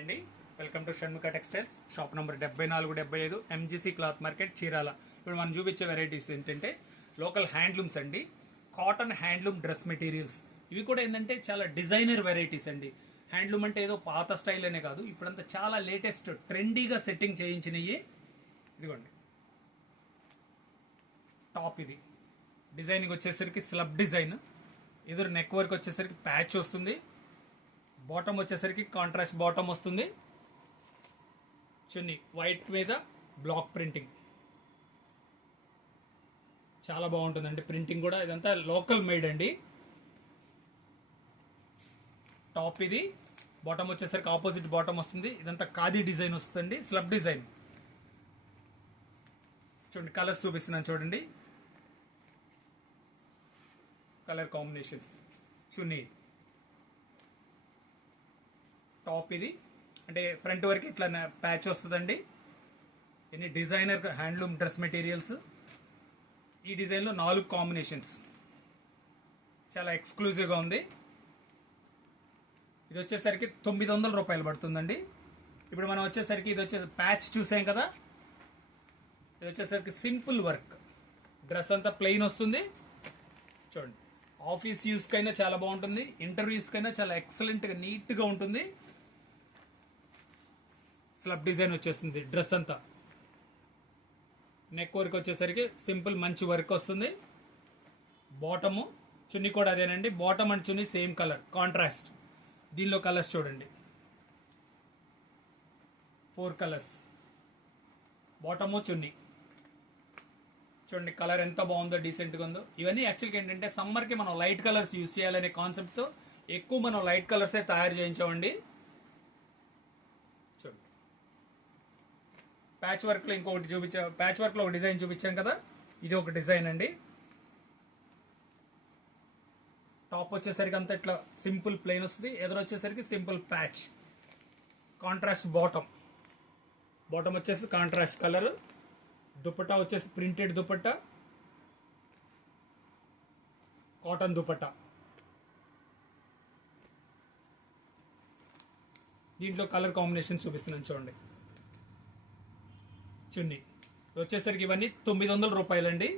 అండి, welcome to Shanmukha textiles. Shop number 7475 MGC cloth market, Chirala. ఇప్పుడు మనం చూపించే వెరైటీస్ ఏంటంటే లోకల్ హ్యాండ్లూమ్స్ అండి, కాటన్ హ్యాండ్లూమ్ డ్రెస్ మెటీరియల్స్. ఇవి కూడా ఏంటంటే చాలా డిజైనర్ వెరైటీస్ అండి. హ్యాండ్లూమ్ అంటే ఏదో పాత స్టైల్ అనే కాదు, ఇప్పుడంతా చాలా లేటెస్ట్ ట్రెండీగా సెట్టింగ్ చేయించినవి. ఇదిగోండి టాప్, ఇది డిజైనింగ్ వచ్చేసరికి స్లబ్ డిజైన్, ఎదురు నెక్ వర్క్ వచ్చేసరికి ప్యాచ్ వస్తుంది, బాటమ్ వచ్చేసరికి కాంట్రాస్ట్ బాటమ్ వస్తుంది, చున్నీ వైట్ మీద బ్లాక్ ప్రింటింగ్, చాలా బాగుంటుందండి ప్రింటింగ్ కూడా. ఇదంతా లోకల్ మేడ్ అండి. టాప్ ఇది, బాటమ్ వచ్చేసరికి ఆపోజిట్ బాటమ్ వస్తుంది. ఇదంతా ఖాదీ డిజైన్ వస్తుంది, స్లబ్ డిజైన్. చూడండి కలర్స్ చూపిస్తున్నాను చూడండి, కలర్ కాంబినేషన్స్. చున్నీ టాప్ ఇది, అంటే ఫ్రంట్ వరకు ఇట్లా ప్యాచ్ వస్తుందండి. ఎన్ని డిజైనర్ హ్యాండ్లూమ్ డ్రెస్ మెటీరియల్స్. ఈ డిజైన్లో 4 కాంబినేషన్స్, చాలా ఎక్స్క్లూజివ్గా ఉంది. ఇది వచ్చేసరికి 900 రూపాయలు పడుతుందండి. ఇప్పుడు మనం వచ్చేసరికి ఇది వచ్చేసి ప్యాచ్ చూసాం కదా, ఇది వచ్చేసరికి సింపుల్ వర్క్, డ్రెస్ అంతా ప్లెయిన్ వస్తుంది. చూడండి ఆఫీస్ యూస్ కైనా చాలా బాగుంటుంది, ఇంటర్వ్యూస్ కైనా చాలా ఎక్సలెంట్గా నీట్గా ఉంటుంది. స్లబ్ డిజైన్ వచ్చేస్తుంది డ్రెస్ అంతా. నెక్ వర్క్ వచ్చేసరికి సింపుల్ మంచి వర్క్ వస్తుంది. బాటము చున్నీ కూడా అదేనండి, bottom and chunni same colour contrast. దీనిలో కలర్స్ చూడండి, 4 కలర్స్. బాటము చున్నీ చూడండి, కలర్ ఎంత బాగుందో, డీసెంట్గా ఉందో. ఇవన్నీ యాక్చువల్గా ఏంటంటే సమ్మర్కి మనం లైట్ కలర్స్ యూజ్ చేయాలనే కాన్సెప్ట్తో ఎక్కువ మనం లైట్ కలర్సే తయారు చేయించామండి. చూడండి ప్యాచ్ వర్క్లో ఇంకొకటి చూపించా, ప్యాచ్ వర్క్లో ఒక డిజైన్ చూపించాం కదా, ఇది ఒక డిజైన్ అండి. టాప్ వచ్చేసరికి అంతా ఇట్లా సింపుల్ ప్లెయిన్ వస్తుంది, ఎదురు వచ్చేసరికి simple patch, contrast bottom. Bottom వచ్చేసి కాంట్రాస్ట్ కలర్, దుపట్టా వచ్చేసి ప్రింటెడ్ దుపట్టా, కాటన్ దుపట్టా. దీంట్లో కలర్ కాంబినేషన్ చూపిస్తున్నాను చూడండి. చున్నీ వచ్చేసరికి ఇవన్నీ 900 రూపాయలండి.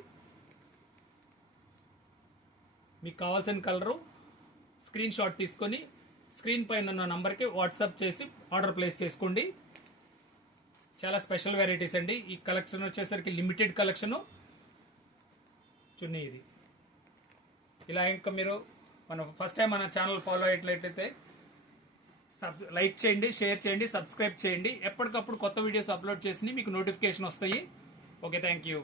మీకు కావాల్సిన కలరు స్క్రీన్ షాట్ తీసుకొని స్క్రీన్ పైన ఉన్న నంబర్కి వాట్సాప్ చేసి ఆర్డర్ ప్లేస్ చేసుకోండి. చాలా స్పెషల్ వెరైటీస్ అండి. ఈ కలెక్షన్ వచ్చేసరికి లిమిటెడ్ కలెక్షను. చున్నీ ఇది ఇలా. ఇంకా మీరు ఫస్ట్ టైం మన ఛానల్ ఫాలో అయ్యేట్లయితే లైక్ చేయండి, షేర్ చేయండి, సబ్స్క్రైబ్ చేయండి. ఎప్పటికప్పుడు కొత్త వీడియోస్ అప్లోడ్ చేసి మీకు నోటిఫికేషన్ వస్తాయి. Okay, thank you.